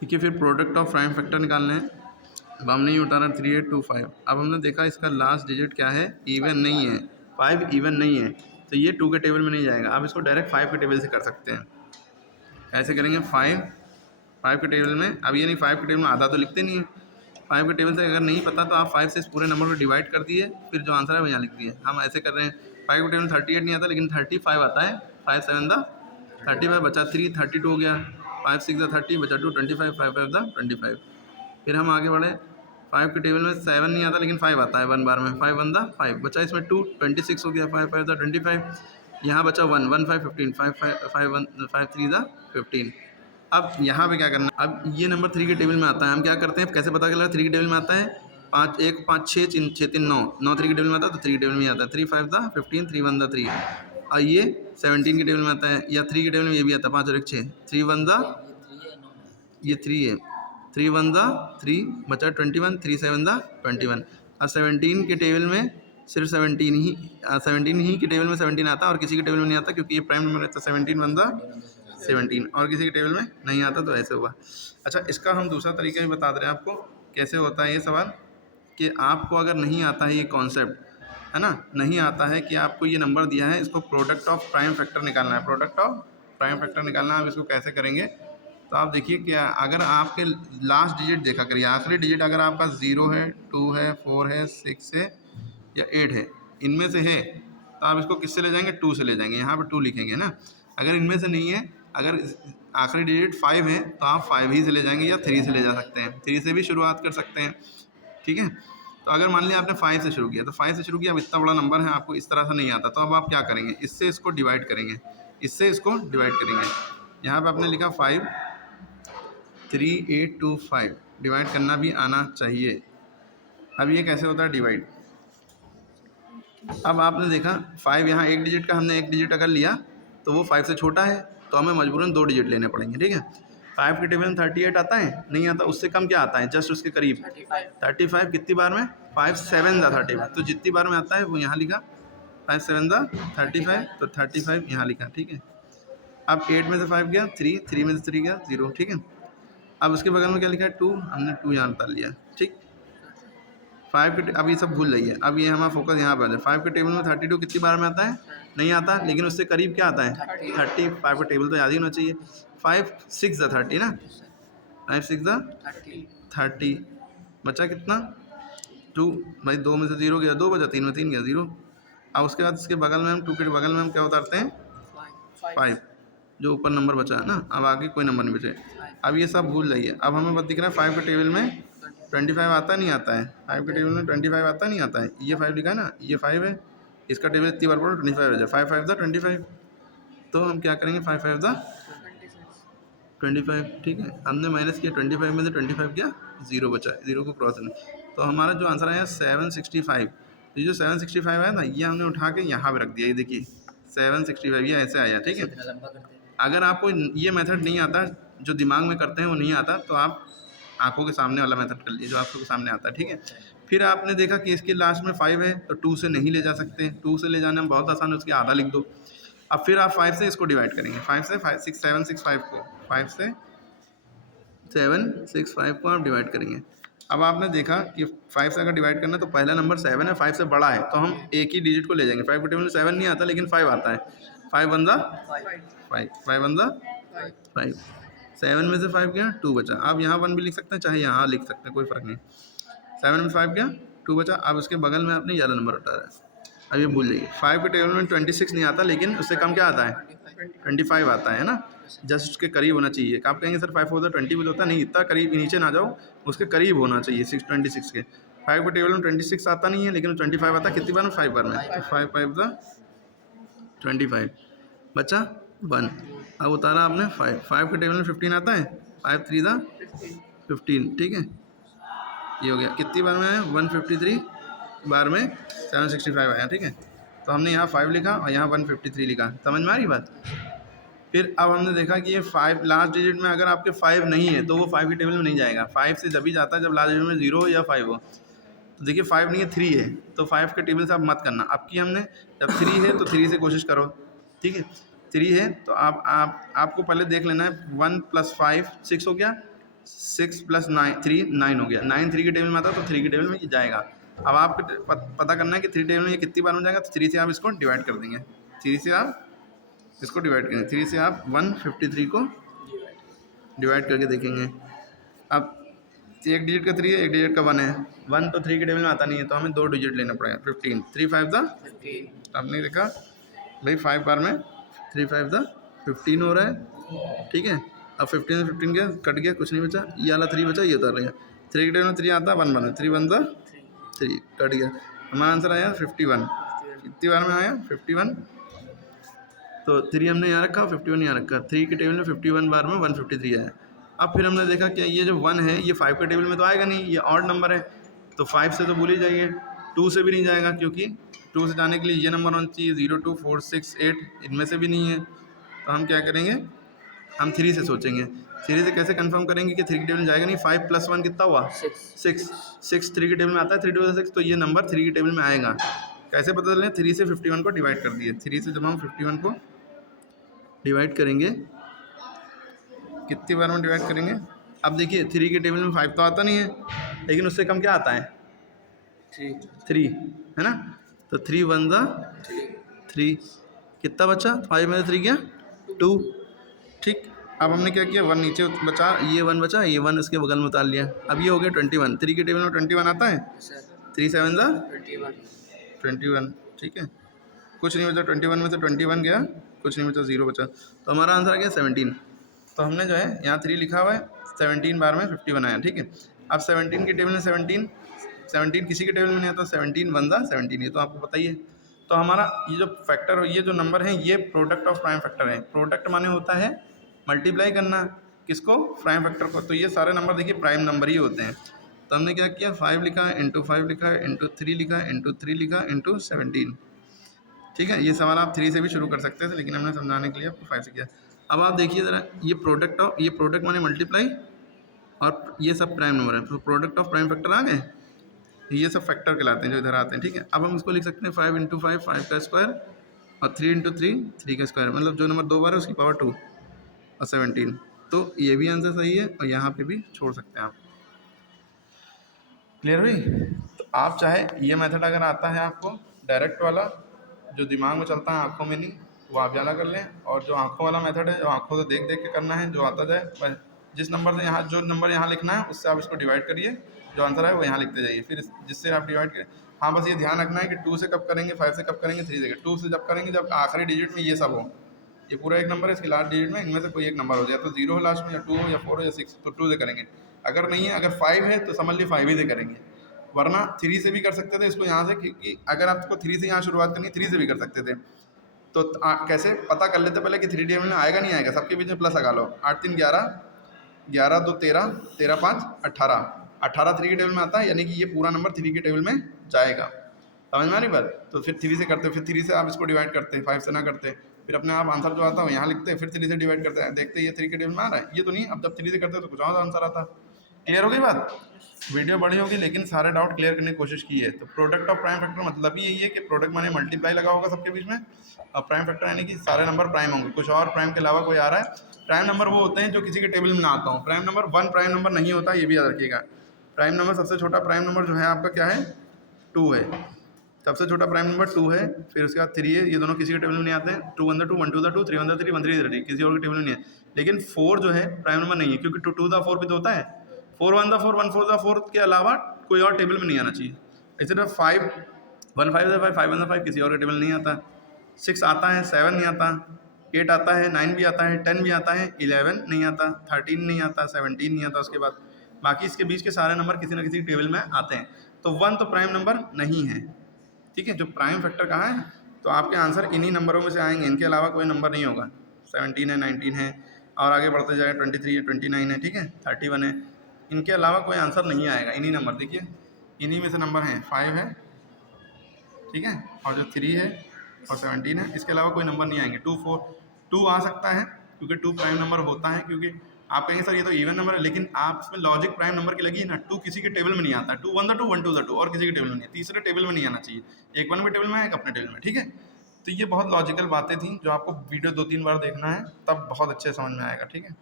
ठीक है, फिर प्रोडक्ट ऑफ प्राइम फैक्टर निकालना है। अब हमने ये उतारा 3825। अब हमने देखा इसका लास्ट डिजिट क्या है, इवन नहीं है, 5 इवन नहीं है, तो ये 2 के टेबल में नहीं जाएगा। आप इसको डायरेक्ट 5 के टेबल से कर सकते हैं। ऐसे करेंगे 5 के टेबल में। अब ये नहीं, 5 के टेबल में आधा तो लिखते नहीं है। 5 के टेबल से अगर नहीं पता तो आप 5 से इस पूरे नंबर को डिवाइड कर दिए, फिर जो आंसर है वो यहाँ लिख दिए। हम ऐसे कर रहे हैं, 5 के टेबल में 38 नहीं आता लेकिन 35 आता है। 5 7 द 35 बचा 3, 32 हो गया। 5 6 द 30 बचा 2, 25, 5 5 द 25। फिर हम आगे बढ़े, 5 के टेबल में 7 नहीं आता लेकिन 5 आता है 1 बार में। 5 1 द 5 बचा इसमें 2, 26 हो गया। 5 5 द 25। यहाँ बचा 1 1 5 15, 5 5 5 1 5 3 द 15। अब यहाँ पे क्या करना है, अब ये नंबर 3 के टेबल में आता है। हम क्या करते हैं, कैसे पता चला 3 के टेबल में आता है, 5 1 5 6 3 6 3 9 9 3 के टेबल में आता है, तो 3 के टेबल में आता है। 3 5 द 15, 3 1 द 3। और ये 17 के टेबल में आता है, या 3 के टेबल में ये भी आता है, 5 और 1 6, 3 1 द, ये 3 है, 3 1 द 3 बचा 21, 3 7 द 21। अब 17 के टेबल में सिर्फ 17 ही के टेबल में 17 आता है और किसी के टेबल में नहीं आता, क्योंकि ये प्राइम नंबर है। तो 17 1 द 17 और किसी के टेबल में नहीं आता, तो ऐसे हुआ। अच्छा, इसका हम दूसरा तरीका भी बता दे रहे हैं आपको कैसे होता है ये सवाल, कि आपको अगर नहीं आता है ये कॉन्सेप्ट, है ना, नहीं आता है कि आपको ये नंबर दिया है, इसको प्रोडक्ट ऑफ प्राइम फैक्टर निकालना है। प्रोडक्ट ऑफ प्राइम फैक्टर निकालना है। आप इसको कैसे करेंगे, तो आप देखिए कि अगर आपके लास्ट डिजिट देखा करिए, आखिरी डिजिट अगर आपका 0 है, 2 है, 4 है, 6 है या 8 है, इनमें से है, तो आप इसको किससे ले जाएंगे, 2 से ले जाएंगे। यहाँ पे 2 लिखेंगे ना। अगर इनमें से नहीं है, अगर आखिरी डिजिट 5 है, तो आप 5 ही से ले जाएंगे या 3 से ले जा सकते हैं। 3 से भी शुरुआत कर सकते हैं, ठीक है। तो अगर मान लिया आपने 5 से शुरू किया, तो 5 से शुरू किया, अब इतना बड़ा नंबर है, आपको इस तरह से नहीं आता, तो अब आप क्या करेंगे, इससे इसको डिवाइड करेंगे, इससे इसको डिवाइड करेंगे। यहाँ पे आपने लिखा 5 3 8 2 5, डिवाइड करना भी आना चाहिए। अब ये कैसे होता है डिवाइड, अब आपने देखा 5 यहाँ एक डिजिट का, हमने एक डिजिट अगर लिया तो वो 5 से छोटा है, तो हमें मजबूरन 2 डिजिट लेने पड़ेंगे, ठीक है। 5 के टेबल में 38 आता है, नहीं आता, उससे कम क्या आता है, जस्ट उसके करीब 35। कितनी बार में, 5 7 द 35, तो जितनी बार में आता है वो यहाँ लिखा, 5 7 द 35, तो 35 यहाँ लिखा, ठीक है। अब 8 में से 5 गया 3, 3 में से 3 गया 0, ठीक है। अब उसके बगल में क्या लिखा है 2, हमने 2 यहाँ डाल लिया, ठीक। 5 के अब ये सब भूल जाइए, अब ये हमारा फोकस यहाँ पर आ जाए। 5 के टेबल में 32 कितनी बार में आता है, नहीं आता, लेकिन उससे करीब क्या आता है 30। 5 का टेबल तो याद ही होना चाहिए। 5 6 द 30 ना, 5 6 द 30 बचा कितना 2, भाई 2 में से 0 गया 2 बचा, 3 में 3 गया 0। अब उसके बाद इसके बगल में हम 2 के बगल में हम क्या उतारते हैं 5, जो ऊपर नंबर बचा है ना, अब आगे कोई नंबर नहीं बचे। अब ये सब भूल जाइए। अब हमें बस दिख रहा है 5 के टेबल में 25 आता नहीं आता है, 5 के टेबल में 25 आता नहीं आता है, ये 5 लिखा है ना, ये 5 है, इसका टेबल इतनी बार पढ़ो 25 हो जाए, 5 5 द 25। तो हम क्या करेंगे 5 5 द 25, ठीक है। हमने माइनस किया 25 में से 25 क्या 0 बचा है, 0 को क्रॉस नहीं, तो हमारा जो आंसर आया 765। तो ये जो 765 आया ना, ये हमने उठा के यहाँ पे रख दिया, ये देखिए 765 ये ऐसे आया, ठीक है। अगर आपको ये मेथड नहीं आता, जो दिमाग में करते हैं वो नहीं आता, तो आप आंखों के सामने वाला मेथड कर लीजिए जो आंखों के सामने आता है, ठीक है। फिर आपने देखा कि इसके लास्ट में 5 है, तो 2 से नहीं ले जा सकते, 2 से ले जाना बहुत आसान है, उसके आधा लिख दो। अब फिर आप 5 से इसको डिवाइड करेंगे, 5 से 5 6 7 6 5 को, 5 से 7 6 5 को आप डिवाइड करेंगे। अब आपने देखा कि 5 से अगर डिवाइड करना है तो पहला नंबर 7 है, 5 से बड़ा है, तो हम एक ही डिजिट को ले जाएंगे। 5 के टेबल में 7 नहीं आता लेकिन 5 आता है, 5 1 द 5 1 द 5, 7 में से 5 गया 2 बचा। अब यहाँ 1 भी लिख सकते हैं, चाहे यहाँ लिख सकते हैं, कोई फ़र्क नहीं। 7 में 5 गया 2 बचा। अब उसके बगल में आपने ज़्यादा नंबर उठा रहा है, अब ये भूल जाइए। 5 के टेबल में 26 नहीं आता, लेकिन उससे कम क्या आता है 25 आता है ना, जस्ट उसके करीब होना चाहिए। आप कहेंगे सर 5 होता 20 भी होता, नहीं, इतना करीब नीचे ना जाओ, उसके करीब होना चाहिए 26 के। 5 के टेबल में 26 आता नहीं है, लेकिन 25 आता है, कितनी बार में 5 बार में, तो 5 5 द 25 बचा 1। अब उतारा आपने 5 के टेबल में 15 आता है, 5 3 द 15, ठीक है। ये हो गया, कितनी बार में है 153 बार में 765 आया, ठीक है। तो हमने यहाँ 5 लिखा और यहाँ 153 लिखा, समझ में आ रही बात। फिर अब हमने देखा कि ये 5 लास्ट डिजिट में अगर आपके 5 नहीं है तो वो 5 के टेबल में नहीं जाएगा। 5 से जब ही जाता है जब लास्ट डिजिट में 0 या 5 हो। तो देखिए 5 नहीं है 3 है, तो 5 के टेबल से आप मत करना। अब की हमने जब 3 है तो 3 से कोशिश करो, ठीक है। 3 है तो आपको पहले देख लेना है 1 + 5 6 हो गया, 6 + 9 3 9 हो गया। 9 3 के टेबल में आता है तो 3 के टेबल में ये जाएगा। अब आपको पता करना है कि 3 टेबल में ये कितनी बार में जाएगा, तो 3 से आप इसको डिवाइड कर देंगे। 3 से आप इसको डिवाइड करेंगे। 3 से आप 153 को डिवाइड करके देखेंगे। अब एक डिजिट का 3 है, एक डिजिट का 1 है। 1 तो 3 के टेबल में आता नहीं है, तो हमें 2 डिजिट लेना पड़ेगा। 15 3 5 द 15। आपने देखा भाई 5 बार में 3 5 द 15 हो रहा है, ठीक है। अब 15 से 15 गया, कट गया, कुछ नहीं बचा। ये वाला 3 बचा, ये उतार लिया। 3 के टेबल में 3 आता है, 1 बना, 3 1 द 3, कट गया। हमारा आंसर आया 51। कितनी बार में आया 51, तो 3 हमने यहाँ रखा, 51 यहाँ रखा। 3 के टेबल में 51 बार में 153 आया। अब फिर हमने देखा कि ये जो 1 है ये 5 के टेबल में तो आएगा नहीं, ये ऑड नंबर है, तो 5 से तो भूल ही जाइए। 2 से भी नहीं जाएगा, क्योंकि 2 से जाने के लिए ये नंबर होना चाहिए 0 2 4 6 8, इनमें से भी नहीं है। तो हम क्या करेंगे, हम 3 से सोचेंगे। 3 से कैसे कंफर्म करेंगे कि 3 के टेबल में जाएगा नहीं। 5 + 1 कितना हुआ 6 3 के टेबल में आता है, 3 2 6, तो ये नंबर 3 के टेबल में आएगा। कैसे पता चलें, 3 से 51 को डिवाइड कर दिए। 3 से जब हम 51 को डिवाइड करेंगे, कितनी बार में डिवाइड करेंगे। अब देखिए 3 के टेबल में 5 तो आता नहीं है, लेकिन उससे कम क्या आता है 3, है ना। तो 3 1 द 3, कितना बचा 5 में 3 गया 2, ठीक। अब हमने क्या किया, 1 नीचे बचा, ये 1 बचा, ये 1 उसके बगल में उतार लिया। अब ये हो गया 21। 3 के टेबल में 21 आता है, 3 7 द 21, ठीक है। कुछ नहीं बचा 21 में से, 21 गया, कुछ नहीं बचा, 0 बचा। तो हमारा आंसर आ गया 17। तो हमने जो है यहाँ 3 लिखा हुआ है, 17 बार में 51 आया, ठीक है। अब 17 के टेबल में 17 किसी के टेबल में नहीं आता, 17 1 द 17, ये तो आपको पता ही है। तो हमारा ये जो फैक्टर, ये जो नंबर है, ये प्रोडक्ट ऑफ प्राइम फैक्टर है। प्रोडक्ट माने होता है मल्टीप्लाई करना, किसको, प्राइम फैक्टर को। तो ये सारे नंबर देखिए प्राइम नंबर ही होते हैं। तो हमने क्या किया, 5 लिखा है, इंटू 5 लिखा है, इंटू 3 लिखा है, इंटू 3 लिखा, इंटू 17, ठीक है। ये सवाल आप 3 से भी शुरू कर सकते थे, लेकिन हमने समझाने के लिए आपको 5 से किया। अब आप देखिए ज़रा, ये प्रोडक्ट माने मल्टीप्लाई, और ये सब प्राइम नंबर है, तो प्रोडक्ट ऑफ प्राइम फैक्टर आ गए। ये सब फैक्टर कहलाते हैं जो इधर आते हैं, ठीक है। अब हम इसको लिख सकते हैं 5 इंटू 5 5 का स्क्वायर, और 3 इंटू 3 3 का स्क्वायर, मतलब जो नंबर 2 बार है उसकी पावर 2, और 17। तो ये भी आंसर सही है, और यहाँ पे भी छोड़ सकते हैं आप। क्लियर हुई। तो आप चाहे ये मेथड अगर आता है आपको, डायरेक्ट वाला जो दिमाग में चलता है आंखों में नहीं, वो आप ज़्यादा कर लें। और जो आंखों वाला मेथड है, जो आंखों से देख देख के करना है, जो आता जाए, बस जिस नंबर से यहाँ, जो नंबर यहाँ लिखना है उससे आप इसको डिवाइड करिए, जो आंसर है वो यहाँ लिखते जाइए, फिर जिससे आप डिवाइड करें। हाँ, बस ये ध्यान रखना है कि 2 से कब करेंगे, 5 से कब करेंगे, 3 से। 2 से जब करेंगे जब आखिरी डिजिट में ये सब हो, ये पूरा एक नंबर है, इसके लास्ट डिजिट में इनमें से कोई एक नंबर हो जाए, तो 0 हो लास्ट में, या 2 हो, या 4 हो, या 6, तो 2 से करेंगे। अगर नहीं है, अगर 5 है तो समझ लीजिए 5 ही से करेंगे, वरना 3 से भी कर सकते थे इसको यहाँ से, क्योंकि अगर आपको 3 से यहाँ शुरुआत करनी, 3 से भी कर सकते थे। तो कैसे पता कर लेते पहले कि 3 टेबल में आएगा नहीं आएगा, सबके बीच में प्लस लगा लो। 8 3 11, 11 2 13, 13 5 18, 18 3 के टेबल में आता है, यानी कि ये पूरा नंबर 3 के टेबल में जाएगा। समझ में आ रही बात। तो फिर 3 से करते, फिर 3 से आप इसको डिवाइड करते, 5 से ना करते, फिर अपने आप आंसर जो आता है यहाँ लिखते, फिर 3 से डिवाइड करते हैं, देखते ये 3 के टेबल में आ रहा है, ये तो नहीं। अब जब 3 से करते तो कुछ और आंसर आता। क्लियर हो गई बात। वीडियो बड़ी होगी, लेकिन सारे डाउट क्लियर करने की कोशिश की है। तो प्रोडक्ट ऑफ प्राइम फैक्टर मतलब ही यही है कि प्रोडक्ट माने मल्टीप्लाई लगा होगा सबके बीच में, और प्राइम फैक्टर यानी कि सारे नंबर प्राइम होंगे, कुछ और प्राइम के अलावा कोई आ रहा है। प्राइम नंबर वो होते हैं जो किसी के टेबल में ना आता हो। प्राइम नंबर 1 प्राइम नंबर नहीं होता, ये भी याद रखिएगा। प्राइम नंबर, सबसे छोटा प्राइम नंबर जो है आपका क्या है, 2 है। सबसे छोटा प्राइम नंबर 2 है, फिर उसके बाद 3 है, ये दोनों किसी के टेबल में नहीं आते हैं। 2 1 2 1 2 2 3 1 3 1 3 3, किसी और के टेबल में नहीं है। लेकिन 4 जो है प्राइम नंबर नहीं है, क्योंकि 2 2 4 भी तो होता है। 4 1 4 1 4 4 के अलावा कोई और टेबल में नहीं आना चाहिए। इसी तरह 5 1 5 5 5 1 5 किसी और के टेबल नहीं आता। 6 आता है, 7 नहीं आता, 8 आता है, 9 भी आता है, 10 भी आता है, 11 नहीं आता, 13 नहीं आता, 17 नहीं आता। उसके बाद बाकी इसके बीच के सारे नंबर किसी न किसी टेबल में आते हैं। तो 1 तो प्राइम नंबर नहीं है, ठीक है। जो प्राइम फैक्टर कहाँ है, तो आपके आंसर इन्हीं नंबरों में से आएंगे, इनके अलावा कोई नंबर नहीं होगा। 17 है, 19 है, और आगे बढ़ते जाए 23 है, 29 है, ठीक है, 31 है, इनके अलावा कोई आंसर नहीं आएगा। इन्हीं नंबर, देखिए इन्हीं में से नंबर हैं, 5 है, ठीक है, और जो 3 है और 17 है, इसके अलावा कोई नंबर नहीं आएंगे। 2 4 2 आ सकता है, क्योंकि 2 प्राइम नंबर होता है। क्योंकि आप कहेंगे सर ये तो इवन नंबर है, लेकिन आप इसमें लॉजिक प्राइम नंबर की लगी है ना। 2 किसी के टेबल में नहीं आता, 2 1 2 1 2 2, और किसी के टेबल में नहीं, तीसरे टेबल में नहीं आना चाहिए। एक 1 के टेबल में है, एक अपने टेबल में, ठीक है। तो ये बहुत लॉजिकल बातें थी जो आपको वीडियो 2-3 बार देखना है, तब बहुत अच्छे समझ में आएगा, ठीक है।